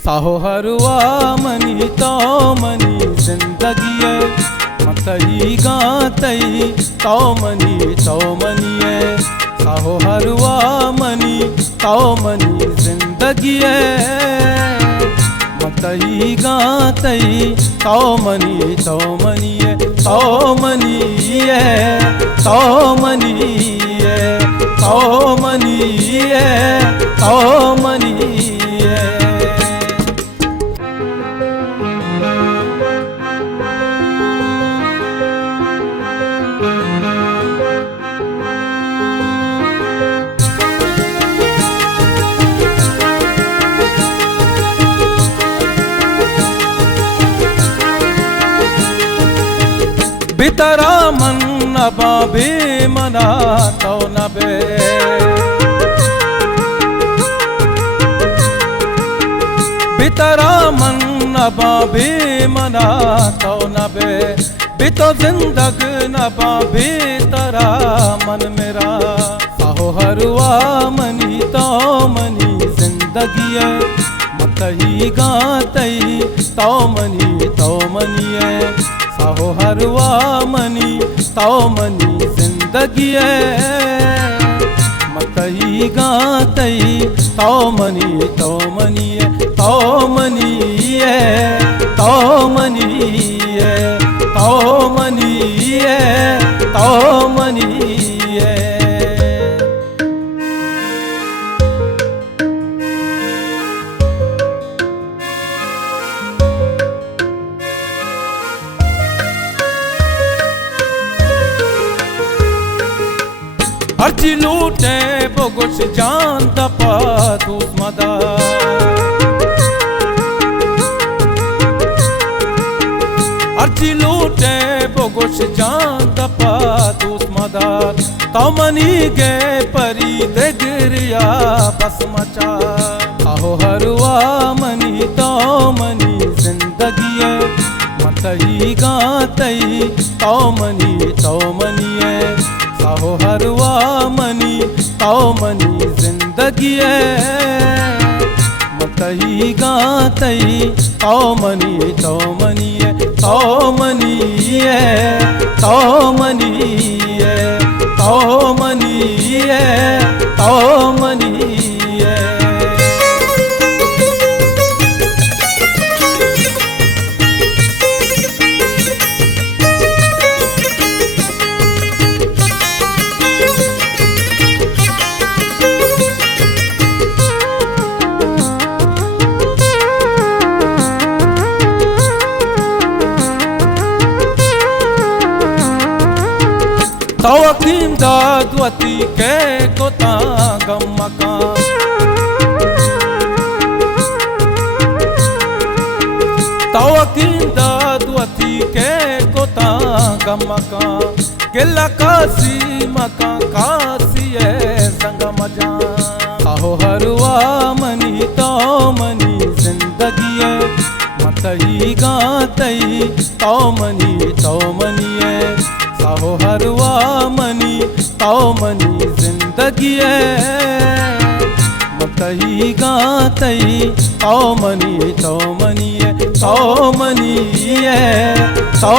Saho Harua money तो money जिंदगी है मतई गातई तो मनी है। साहो हरुआ मनी तो मनी जिंदगी है मतई गातई तो मनी है। तो मनी है तो मनी है तो मनी है तो मनी है। बितरा मन नबा बे मना तो नबे बितरा मन नबा बे मना तो नबे बितो जिंदग नबा बेतरा मन मेरा। साहो हरुआ मनी तो मनी जिंदगी है मतई गातई तो मनी है। साहो हरुआ मनी तो मनी जिंदगी है मतई गातई तो मनी है। तो मनी है तो मनी है तो मनी है। अर्जी लूटे बोगुश जान दपा दूस मदा अर्जी लूटे बोगुश जान दपा दूस मदा तो मनी गे परी दे गिरिया बस मचा। साहो हरुआ मनी तो मनी जिंदगी है मतई गातई तो मनी है। साहो हरुआ मनी तो मनी जिंदगी है मतई गातई तो मनी है। तो मनी है तो मनी है तो मनी है। तवकीम दादवती के कोता गमका तवकीम दादवती के कोता गमका गिला कासी मका कासी संग मजा। साहो हरुआ मनी तो मनी जिंदगी है मतई गातई तो मनी है। साहो हरुआ मनी तो मनी जिंदगी है मतई गातई तो मनी है। तो मनी है तो